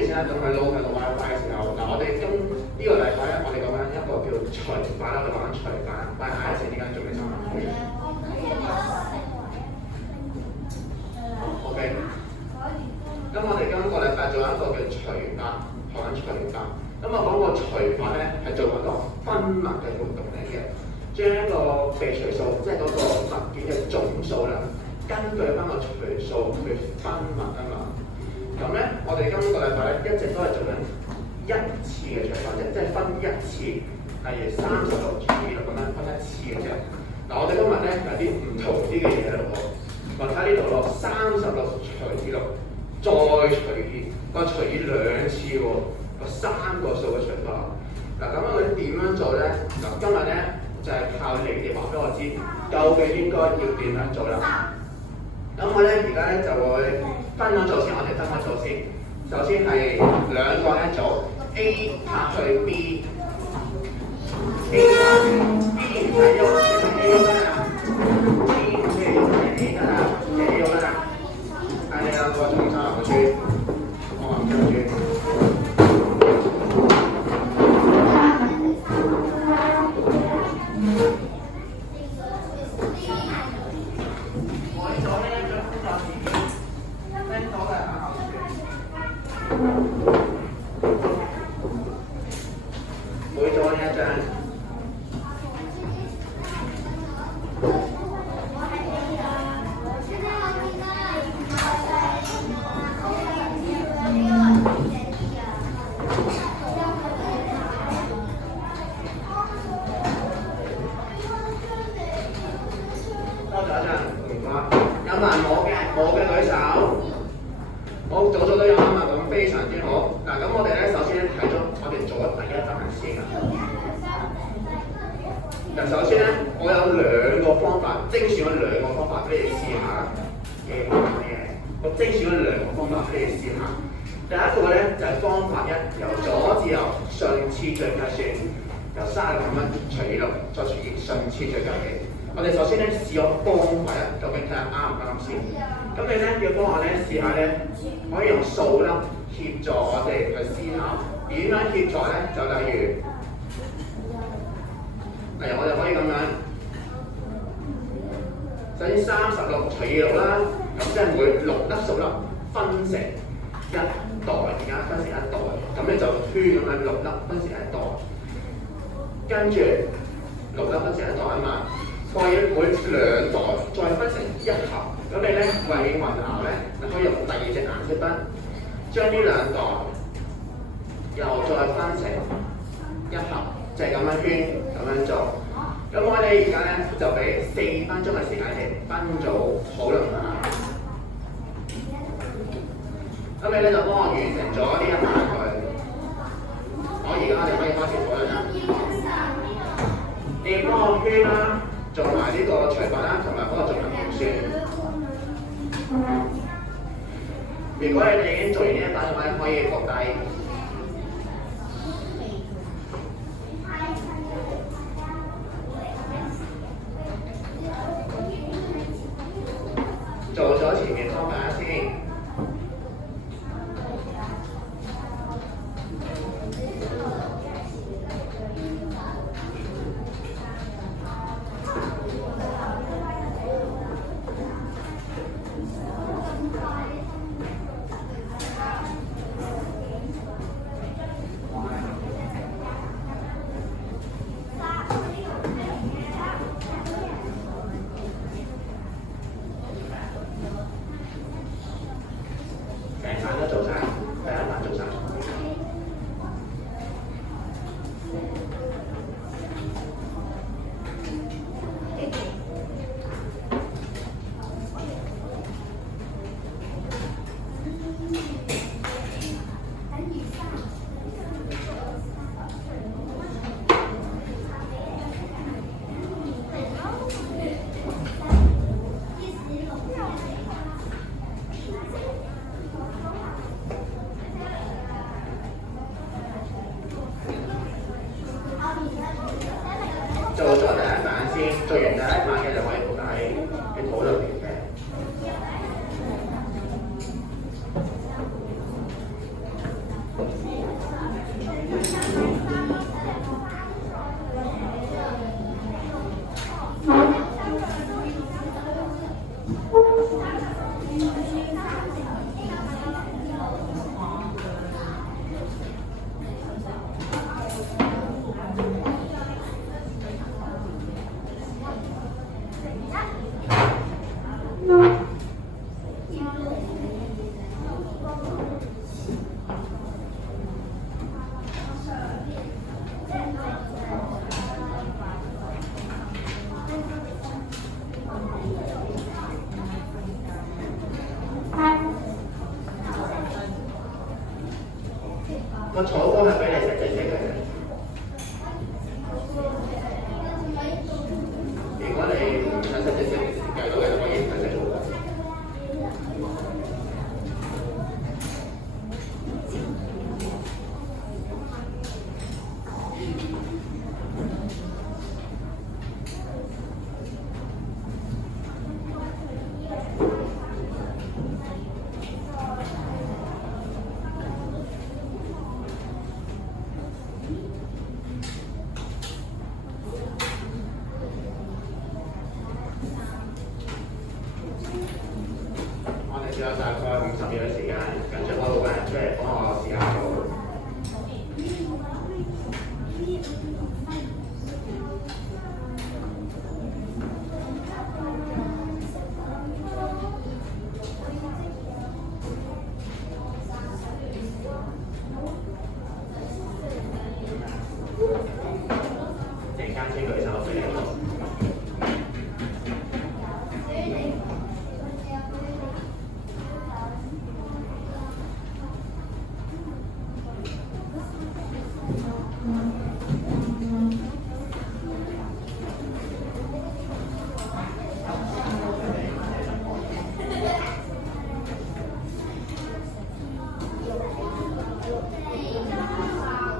住先啦，等佢撈緊個 WiFi 嘅時候，嗱我哋今呢個禮拜咧，我哋講緊一個叫除法啦，我哋講緊除法，喂，下一次點解仲未收啊 ？OK。咁我哋今個禮拜做一個叫除法，學緊除法。咁我講個除法咧係做一個分物嘅活動嚟嘅，將一個被除數，即係嗰個物件嘅總數量，根據翻個除數去分物啊嘛。咁咧，我哋今個禮拜咧一直都係做緊一次嘅除法啫，即係分一次，例如36除以6咁樣分一次嘅啫。嗱，我哋今日咧有啲唔同啲嘅嘢喺度喎。我睇呢度咯，36除以6，再除以2次喎，個3個數嘅除法。嗱，咁我哋點樣做咧？嗱，今日咧就係靠你哋話俾我知，究竟應該要點樣做啦。咁我咧而家咧就會分咗組先，我哋分咗組先。首先係兩個一組 ，A 拍去 B，A 拍去 B 唔使喐，你係 A 喐啦 ，B 唔使喐係 A 㗎啦，係 A 喐啦。但係你兩個重心留住，我話唔跟住。每組一張。多咗一張，唔該。有冇人冇嘅舉手。好，組組都有啊嘛，咁非常之好。嗱，咁我哋咧首先咧睇咗，我哋做咗第一單先啊。嗱，首先咧，我有兩個方法，精選咗兩個方法俾你試下嘅嘢。我精選咗兩個方法俾你試下。第一個咧就係方法一，由左至右順次序計算，由36咁樣除以6，再除以順次序計算。我哋首先咧試咗方法一，究竟睇下啱唔啱先。咁你咧要幫我咧試下咧，可以用數啦協助我哋去思考。點樣協助咧？就例如我哋可以咁樣，首先36除以6啦，咁即係每6粒數粒分成1袋，而家分成1袋，咁你就圈咁樣6粒分成1袋，跟住6粒分成1袋啊嘛。再每2袋再分成1盒，咁你咧為混淆咧，你可以用第二隻顏色筆，將呢2袋又再分成1盒，就係咁樣圈，咁樣做。咁我哋而家咧就俾4分鐘嘅時間嚟分組討論下。咁你咧就幫我完成咗呢一 part 佢。我而家我哋可以開始討論啦。你幫我圈啦。做埋呢個除法啦，同埋嗰個做緊計算。如果你哋已經做完呢一版嘅話，可以伏低。做咗前面方法先。個草稿係俾你實際寫嘅。如果你唔想實際寫計到嘅，就可以唔使做嘅。只有大概50秒嘅時間，跟住我會揾人出嚟幫我試下做。陣間先舉手俾你做。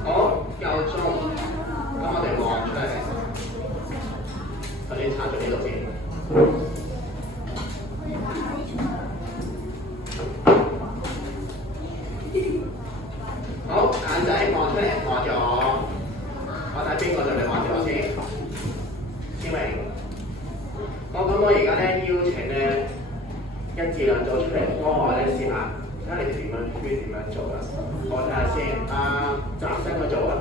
好，夠鐘，咁我哋望出嚟，首先撐住呢度先。好，眼仔望出嚟，望住我，我睇邊個就你望住我先。思明，咁我而家咧邀請咧1至2組出嚟幫我咧試下，睇下你哋點樣做啦。我睇下先，集身嗰組啊。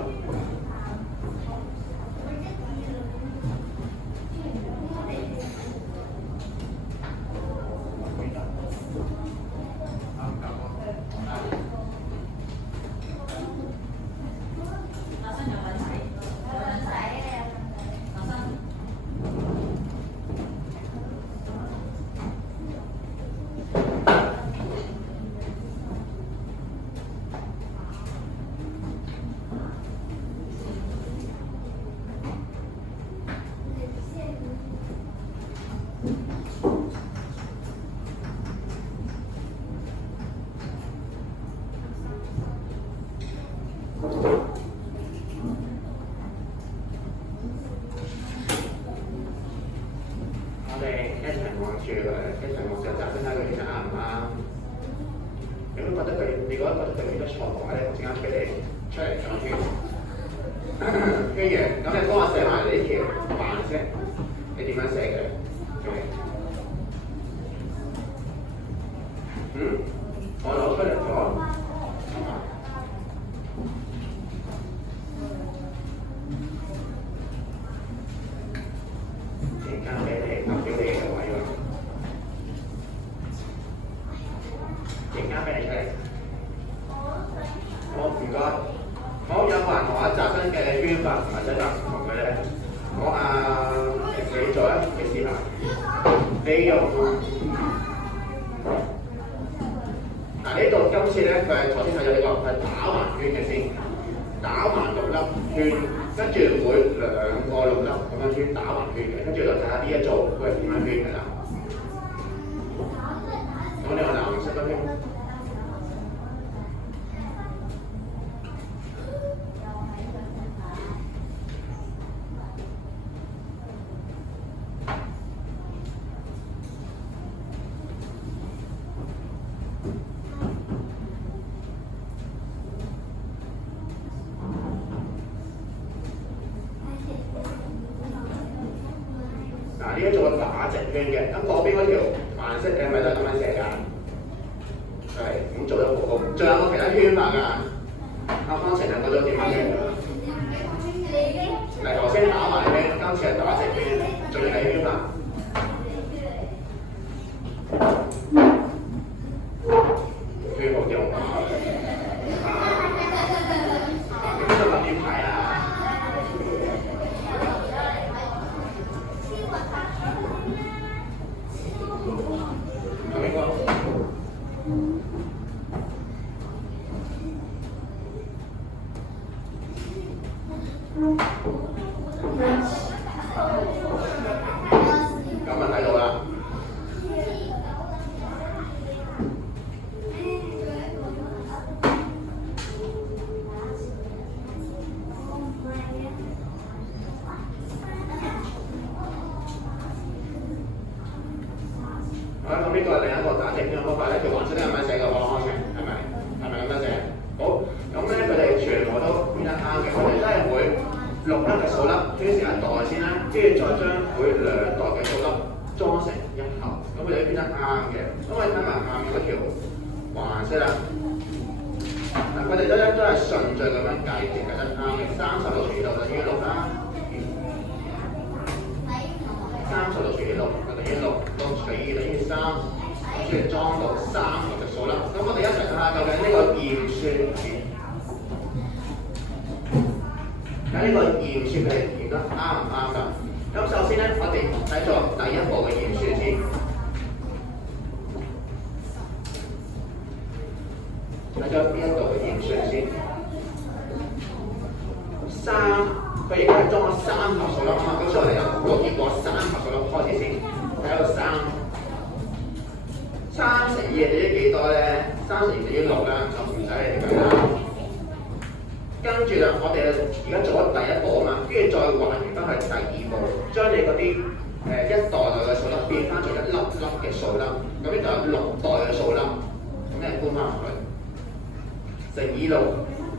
我哋一齊望住佢，一齊望住集身睇佢其實啱唔啱？如果覺得佢編得錯嘅話咧，我陣間俾你出嚟講圈。跟住，咁你幫我寫埋呢條顏色，你點樣寫嘅？我攞出嚟咗。陣間俾你發表你嘅位喎。陣間俾你出嚟。好，唔該。好，有冇人同我集身嘅圈法同埋寫法唔同嘅咧？你做啊，你試下。你用呢度今次咧，佢係頭先睇咗呢個，係打橫圈嘅先，打橫6粒圈，跟住每2個6粒咁樣圈打橫圈嘅，跟住就睇下呢一組佢係點樣圈㗎啦。咁你話藍色嗰邊？呢一組打直圈嘅，咁嗰邊嗰條顏色係咪都係咁樣寫㗎？係，咁做得好好。仲有冇其他圈法㗎？方程兩個都點樣嘅？嚟頭先打埋圈，今次係打直圈，仲有咩圈法？圈好啲好打。你呢度咁點睇啊？個另一個打正邊個方法咧，條橫線咧咁樣寫嘅喎，康程係咪？係咪咁樣寫？好，咁咧佢哋全部都編得啱嘅，佢哋都係會6粒嘅數粒編成一袋先啦，跟住再將每2袋嘅數粒裝成一盒，咁佢哋編得啱嘅。咁我哋睇埋下面嗰條橫式啦，嗱佢哋都係順序咁樣計得啱嘅，36除以6等於6啦。36除以6等於6，6除以2等於3，跟住裝到3個嘅數粒。咁我哋一齊睇下究竟呢個驗算題，睇呢個驗算題驗得啱唔啱㗎？咁首先咧，我哋睇咗第一步嘅驗算先。睇咗邊一度嘅驗算先？3，佢應該係裝咗3盒數粒啊嘛，咁所以我哋由個結果3盒數粒開始先。睇到3乘2等於幾多咧？3乘2等於6啦，就唔使你哋計啦。跟住啦，我哋而家做咗第一步啊嘛，跟住再還原翻去第2步，將你嗰啲1袋內嘅數粒變翻做1粒粒嘅數粒，咁呢度有6袋嘅數粒，咁你搬翻落去乘以6，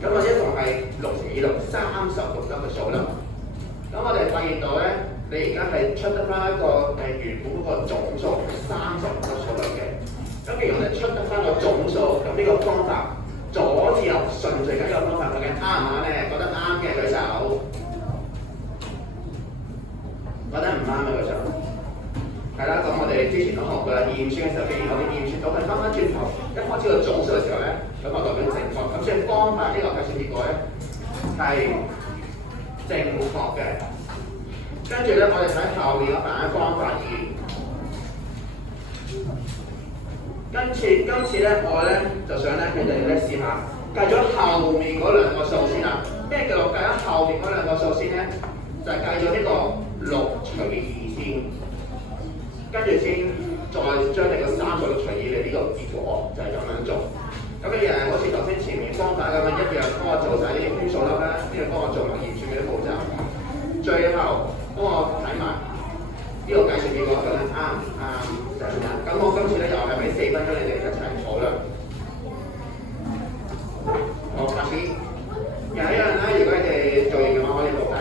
咁我一共係6乘以6，36粒嘅數粒。咁我哋發現到咧，你而家係出得翻一個原本嗰個總數係36個數粒嘅。咁既然我哋出得翻個總數，咁呢個方法左至右順序緊呢個方法究竟啱唔啱咧？覺得啱嘅舉手，覺得唔啱嘅舉手。係啦，咁我哋之前都學過啦，驗算嘅時候，既然我哋驗算到係翻轉頭，一開始個總數嘅時候咧，咁就代表正確。咁所以方法呢個計算結果咧係正確嘅。跟住咧，我哋睇後面嗰版方法2。今次咧，我咧就想咧，佢哋咧試下計咗後面嗰2個數先啦。咩叫做計咗後面嗰2個數先咧？就係計咗呢個6除以2先，跟住先再將你個36除以你呢個結果，就係咁樣做。咁你又係好似頭先前面方法咁樣一樣，幫我做晒呢啲編數粒啦，跟住幫我做埋驗算嘅啲步驟。最後幫我睇埋呢個計算結果究竟啱唔啱？就係咁樣。咁我今次咧又係俾4分鐘你哋一齊討論。好，開始。有一樣咧，如果你哋做完嘅話，可以錄低。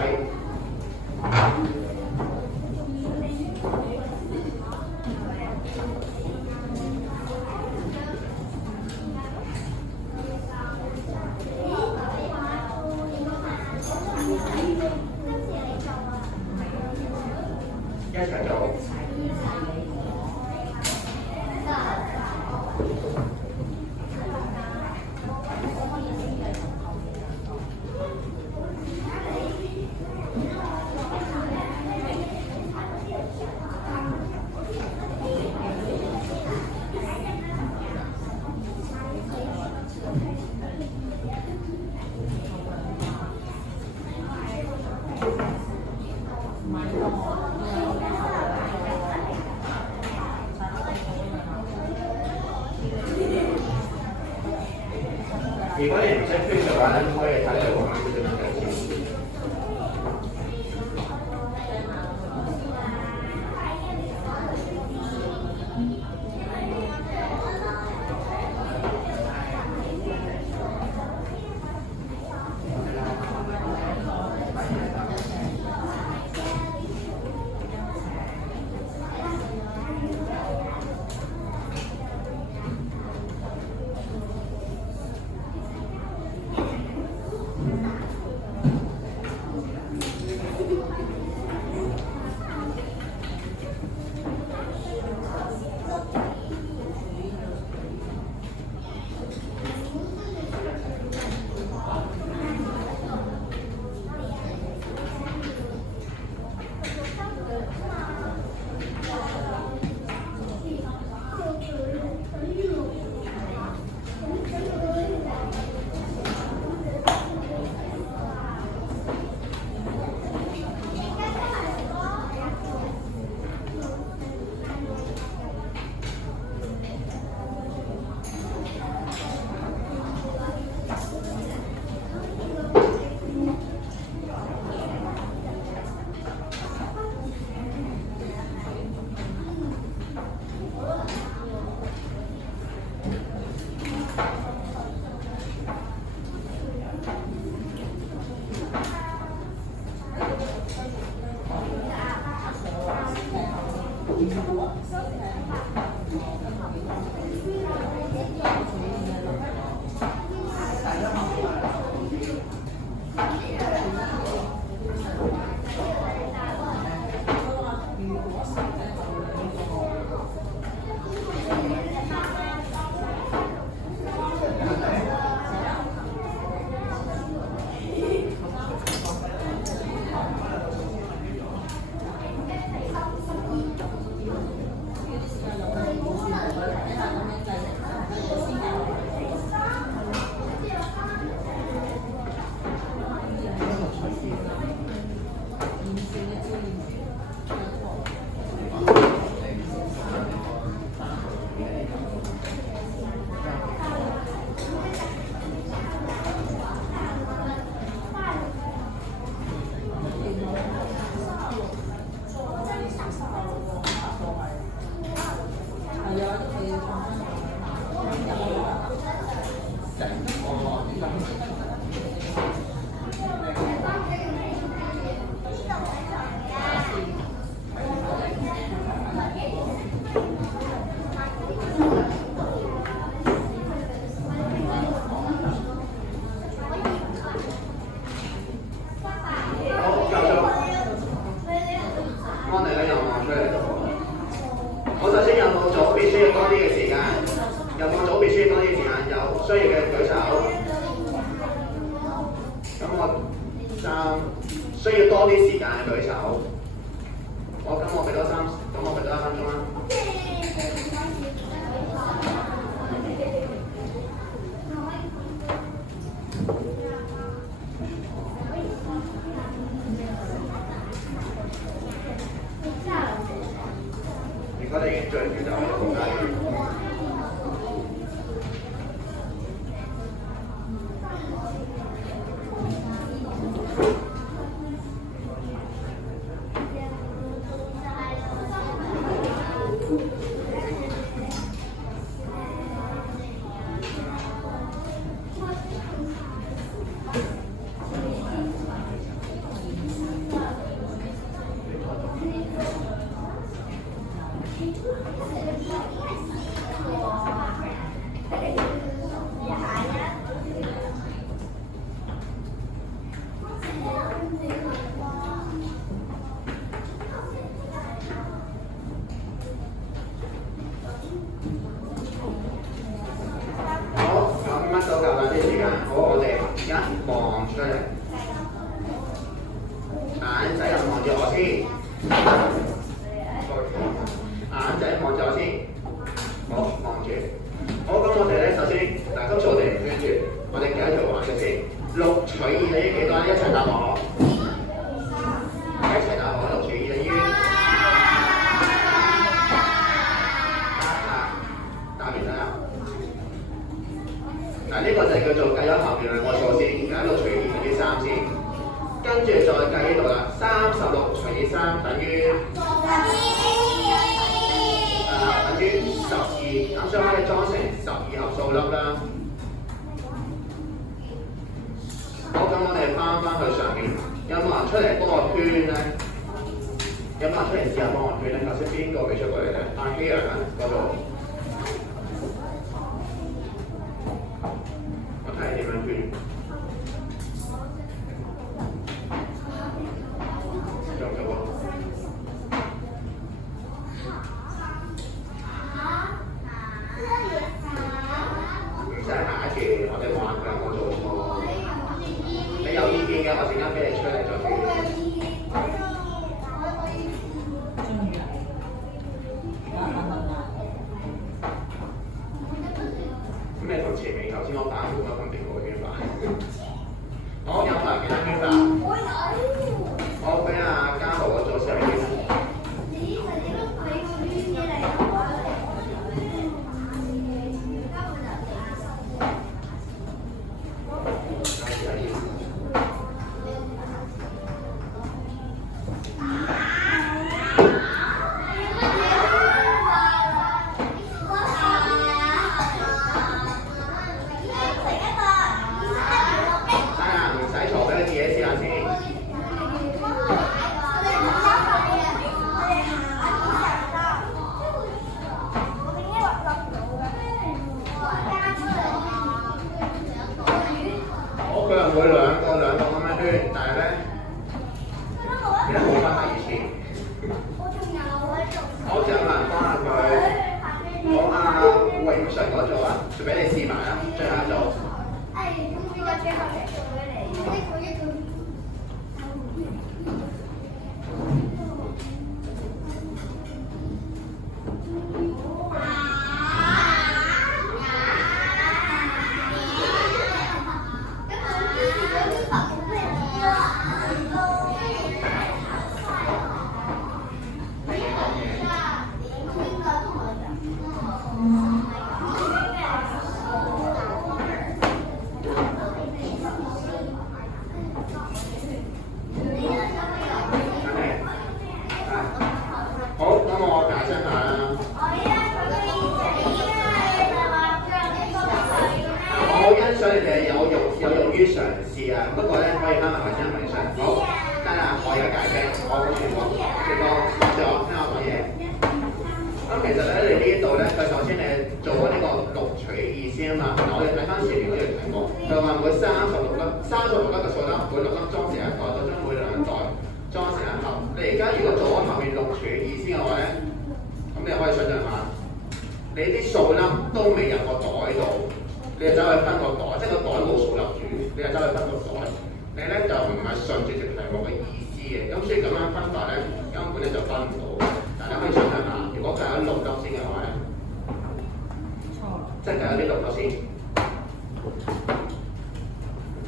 一齊做。如果你唔識編嘅話咧，可以睇到我哋點樣計先。好，於嘗試啊，不過咧可以翻埋文章上。好，得啦，我而家解釋，我全部聽我講嘢。咁其實咧，你呢度咧，佢首先你做咗呢個六除以二先啊嘛。嗱，我哋睇翻前面嗰條題目，佢話每36粒嘅數粒，每6粒裝成一袋，再將每2袋裝成一盒。你而家如果做咗後面6除以2先嘅話咧，咁你可以想象下，你啲數粒都未入個袋度，你就走去分個袋，即係個袋冇數粒住，你就走去分個袋，你咧就唔係順住條題目嘅意思嘅，咁所以咁樣分法咧，根本咧就分唔到。大家可以想象下，如果計咗6粒先嘅話咧，錯，即係計咗呢6粒先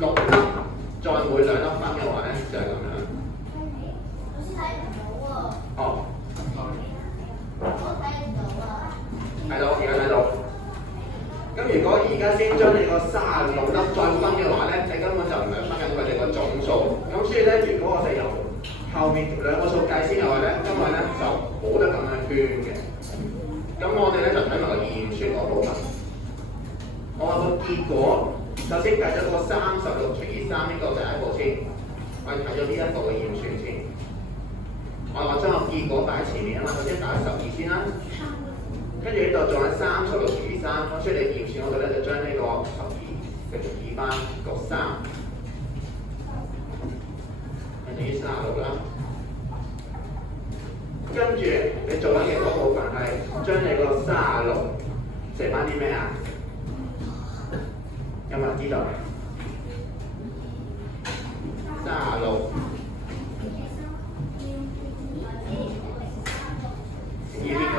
，6粒再每2粒分嘅話咧，就係咁樣。老師睇唔到喎。哦。我睇唔到啊。睇到，而家睇到。咁如果而家先將你個36粒再分嘅話咧，你根本就唔係分緊佢哋個總數。咁所以咧，如果我哋由後面2個數計先嘅話咧，因為咧就冇得咁樣圈嘅。咁我哋咧就睇埋個驗算嗰部分。我話個結果，首先計咗個36除以3呢個第一步先，我哋睇咗呢一步嘅驗算先。我將個結果擺喺前面啊嘛，首先打12先啦。跟住呢度仲有36除以3，咁所以你驗算嗰度咧就將呢個12繼續移翻個3，係等於36啦。跟住你做緊嘅嗰部分係將你個36寫翻啲咩啊？有冇人知道？36乘以邊個？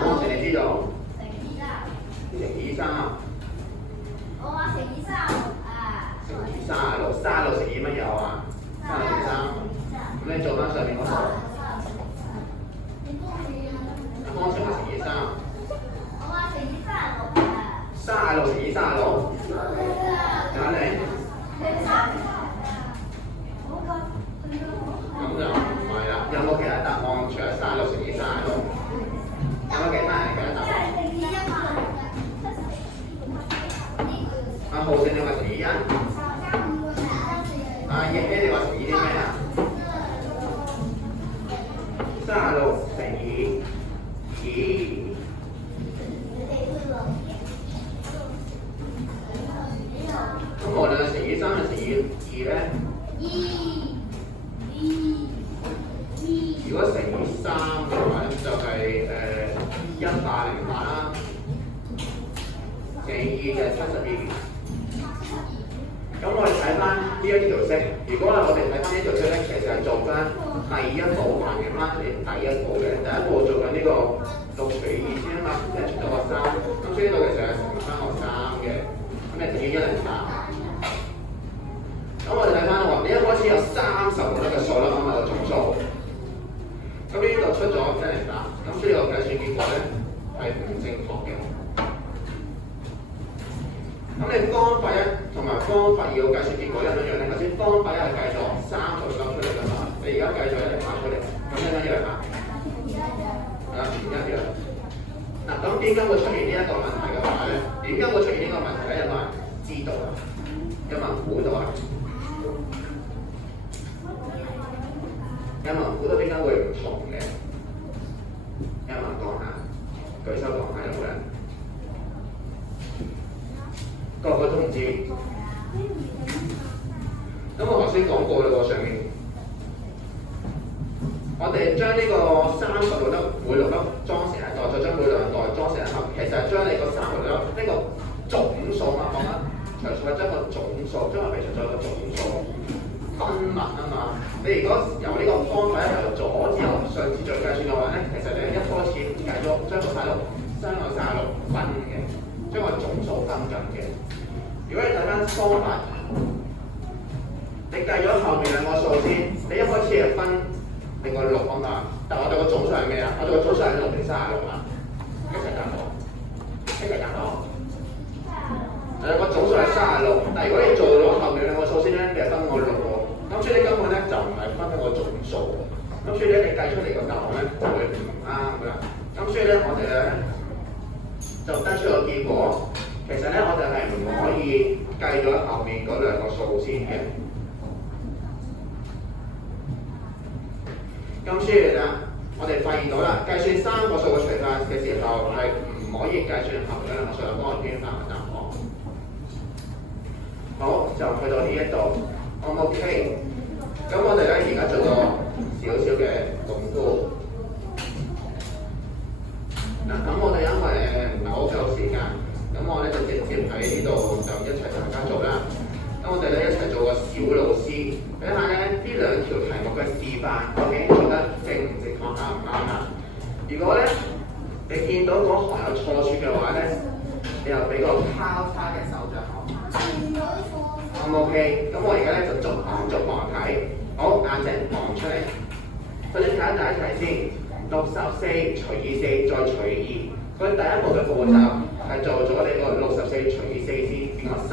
我成你知道？乘以3啊！我話乘以36啊！乘以36乘以乜嘢啊？36乘以3。咁你做翻上面嗰度。方程咪乘以3。我話乘以36啊。36乘以36。有你？咁就唔係啦。有冇其他答案？除咗36乘以36？有冇其他人嘅答案？阿浩正你話乘以1？阿葉呢你話乘以啲咩啊？36乘以2。咁無論係乘以3定乘以2咧？如果乘以3嘅話咧，就係108啦。乘以2就係72。咁我哋睇翻呢一條式，如果我哋睇翻呢條式咧，其實係做翻第一步還原翻你第一步嘅。第一步做緊呢個6除以2先啊嘛，即係除咗個3。咁所以呢度其實係乘翻個3嘅，咁你等於108。咁我哋睇翻喎，你一開始有36粒嘅數啦，咁啊個總數。咁呢度出咗108，咁所以個計算結果咧係唔正確嘅。咁你方法1同埋方法2嘅計算結果一唔一樣咧？頭先方法1係計咗36粒出嚟㗎嘛，你而家計咗108出嚟，咁一唔一樣啊？係啦，唔一樣。嗱，咁點解會出現呢一個問題嘅話咧？點解會出現呢個問題咧？有冇人知道啊？有冇人估到啊？有冇人估到點解會唔同嘅？有冇人講下？舉手講下有冇人？個個都唔知。咁我頭先講過啦喎，上面我哋將呢個36粒每6粒裝成一袋，再將每2袋裝成一盒，其實係將你個36粒呢個總數嘛，講緊除除將個總數，將個被除咗個總數分密啊嘛。你如果由呢個方法由左至右上次序計算嘅話咧，其實你一開始計咗將個36分嘅，將個總數分緊嘅。如果你睇翻方法，你計咗後面2個數先，你一開始係分另外6啊嘛，但我哋個總數係咩啊？我哋個總數係6定36啊？一齊答我，一齊答我。個總數係36，但係如果你做咗後面2個數先咧，你係分我6喎。咁所以你根本咧就唔係分個總數，咁所以咧你計出嚟個答案咧就會唔啱㗎。咁所以咧我哋咧就得出個結果。其實咧，我哋係唔可以計咗後面嗰兩個數先嘅。咁所以咧，我哋發現到啦，計算3個數嘅除法嘅時候係唔可以計算後面嗰兩個數，幫我編翻個答案。好，就去到呢一度 ，OK。咁我哋咧而家做個少少嘅功夫。嗱，咁我哋因為唔係好夠時間，咁我咧就直接喺呢度就一齊大家做啦。咁我哋咧一齊做個小老師，睇下咧呢兩條題目嘅示範究竟做得正唔正確，啱唔啱啊？如果咧你見到嗰行有錯處嘅話咧，你又俾個交叉嘅手掌我。OK， 咁我而家咧就逐行睇，好，眼睛望出嚟。首先睇第一題先，64除以4再除以2，佢第一步嘅步驟係做咗呢個64除以4先變咗16，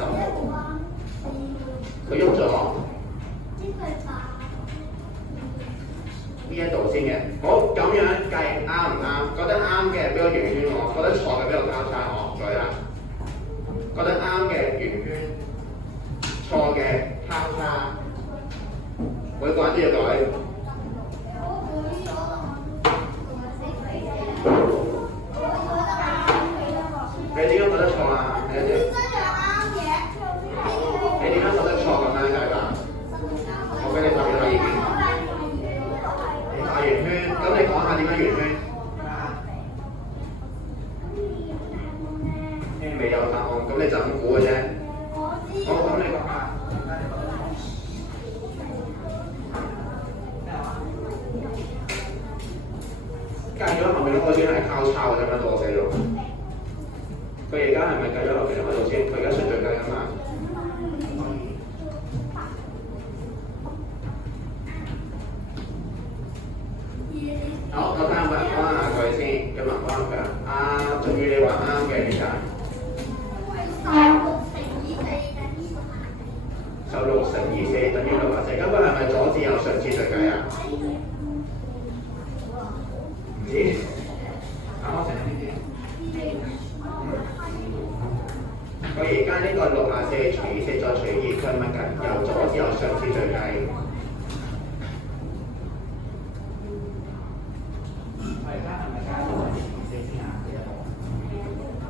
佢喐咗呢一度先嘅。好，咁樣計啱唔啱？覺得啱嘅俾個圓圈我，覺得錯嘅俾個交叉我，舉啦。覺得啱嘅圓圈，錯嘅交叉，每個人都要舉。你點解覺得錯啊？你點解覺得錯咁樣計法？我俾你發表下意見。你畫圓圈，咁你講下點解圓圈？未有答案，咁你就咁估嘅啫。好，咁你講下。計咗後面嗰個先係交叉嘅啫嘛，到我死咗。佢而家係咪計咗後面嗰度先？佢而家順序計緊嘛？好，我睇下有冇人講下佢先，有冇人講下佢啊？阿仲宇你話啱嘅，點解？16乘以4等於64，咁佢係咪左至右上次序計啊？唔知，啱啱成呢啲。佢而家呢個64除以4再除以2，佢係咪由左至右上次序計？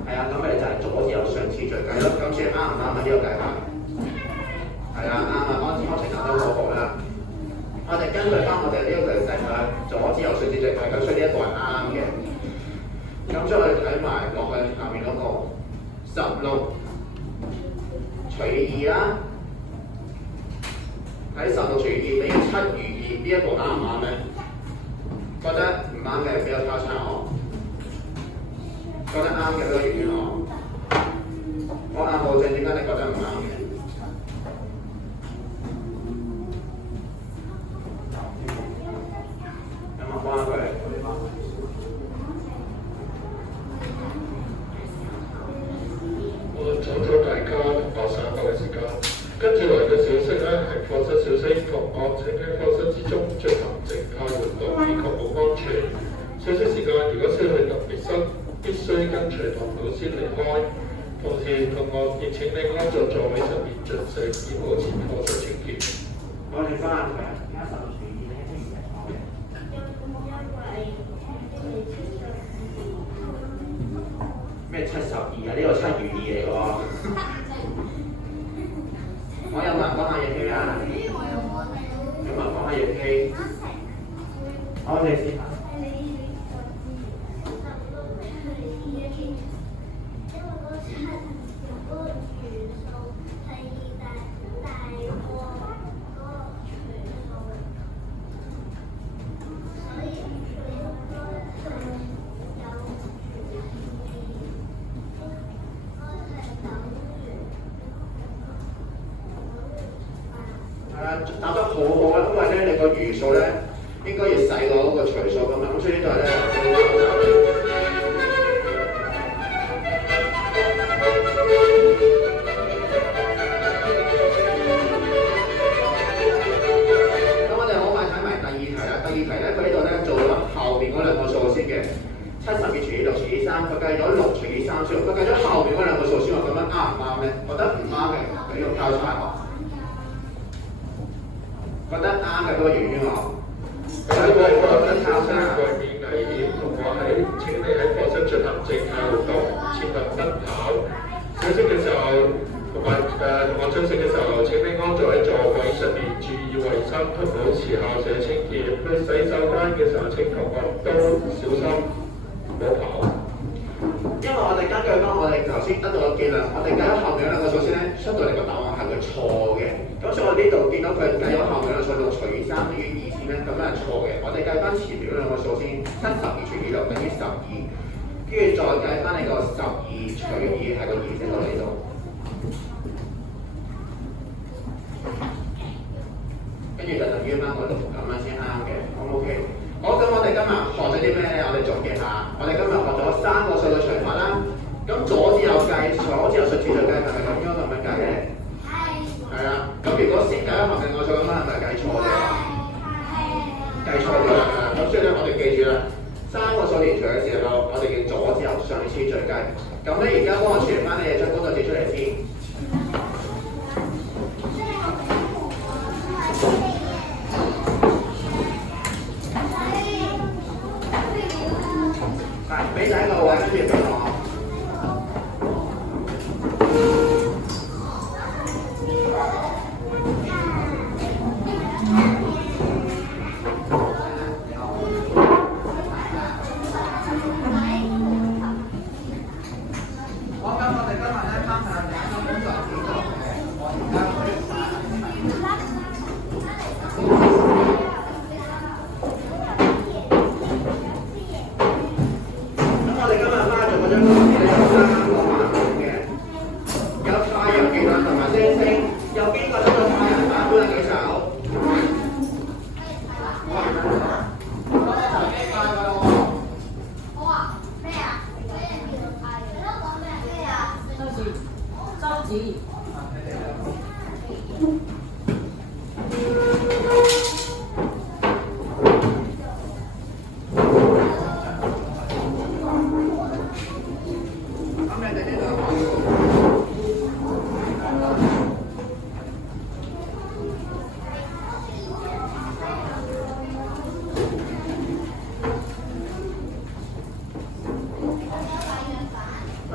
係啊，咁咪就係左至右上次序計咯。咁先啱唔啱啊？呢個計法係啊，啱啊，安程拿都好好啦。我哋根據翻我哋呢個例題啦，左至右上次序計，咁所以呢一個係啱嘅。咁再睇埋落去下面嗰個16除以2啦，喺16除以2等於7餘2，呢一個啱唔啱咧？覺得唔啱嘅俾個交叉我，覺得啱嘅俾個圓圈我。我按保證，點解你覺得唔啱嘅？有冇幫佢？我阻咗大家學上課嘅時間，跟住來嘅小息咧係課室小息，同學請喺課室之中進行靜態活動，以確保安全。小息時間如果需要去特別室，必須跟隨堂老師離開。同時，同學亦請你安坐座位上面進食，以保持課室清潔。我哋翻下佢啊，點解16除以2咧係錯嘅？咩72啊？呢個7餘2嚟喎。我有冇人講下嘢傾啊？有冇人講下嘢傾？我哋試下。答得好好啊，因為咧你個餘數咧應該要細過嗰個除數㗎嘛，咁所以呢度咧咁我哋好快睇埋第二題啦。第二題咧，佢呢度咧做咗後邊嗰兩個數先嘅，72除以6除以3，佢計咗6除以3先，佢計咗後邊嗰兩個數先喎，咁樣覺得唔啱嘅，俾個交叉我。覺得啱嘅嗰個圓圈我。咁呢個課室小息外面危險，同學喺請你喺課室進行靜態活動，切勿奔跑。休息嘅時候同學休息嘅時候，請你安坐喺座位上面，注意衞生同保持校舍清潔。去洗手間嘅時候，請同學都小心，唔好跑。因為我哋根據翻我哋頭先得到嘅結論，我哋計咗後面兩個數先咧，出到嚟個答案係會錯嘅。咁所以我呢度見到佢計咗後面兩個數除以3等於2先咧，咁樣係錯嘅。我哋計翻前面兩個數先，72除以6等於12，跟住再計翻你個12除以2係個2先到呢度。跟住就等於翻個6咁樣先啱嘅，好唔 OK？好，咁我哋今日學咗啲咩咧？我哋總結下，我哋今日學咗3個數嘅除法啦。咁左至右計，左至右順次序計係咪咁樣咁樣計嘅？係啦。咁如果先計咗後面個數咁樣係咪計錯咗？計錯咗啦。咁所以咧，我哋記住啦，3個數連除嘅時候，我哋叫左至右順次序計。咁咧，而家幫我傳翻你嘅將工作紙出嚟先。俾第一個位，跟住俾我。好，咁我哋今日咧翻下第一個工作紙度嘅，我而家可以發啦。咁我哋今日翻做嗰張工作紙咧有3個版本嘅，有太陽月亮同埋星星，有邊個得到太陽版本嘅舉手？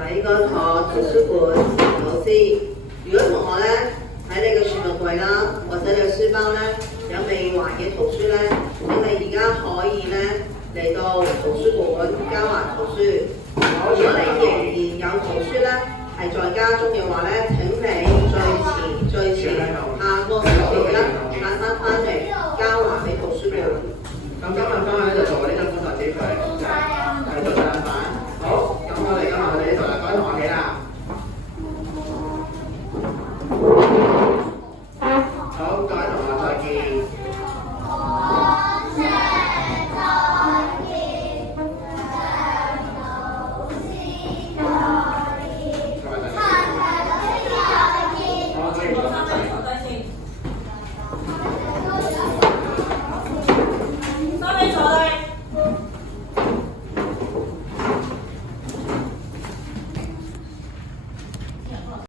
喺個圖書館老師，如果同學咧喺你嘅儲物櫃啦，或者你嘅書包咧有未還嘅圖書咧，你哋而家可以咧嚟到圖書館交還圖書。如果你仍然有圖書咧係在家中嘅話咧，請你最遲下個星期一帶翻嚟交還俾圖書館。咁今日翻去咧就做呢張工作紙佢，繼續上班。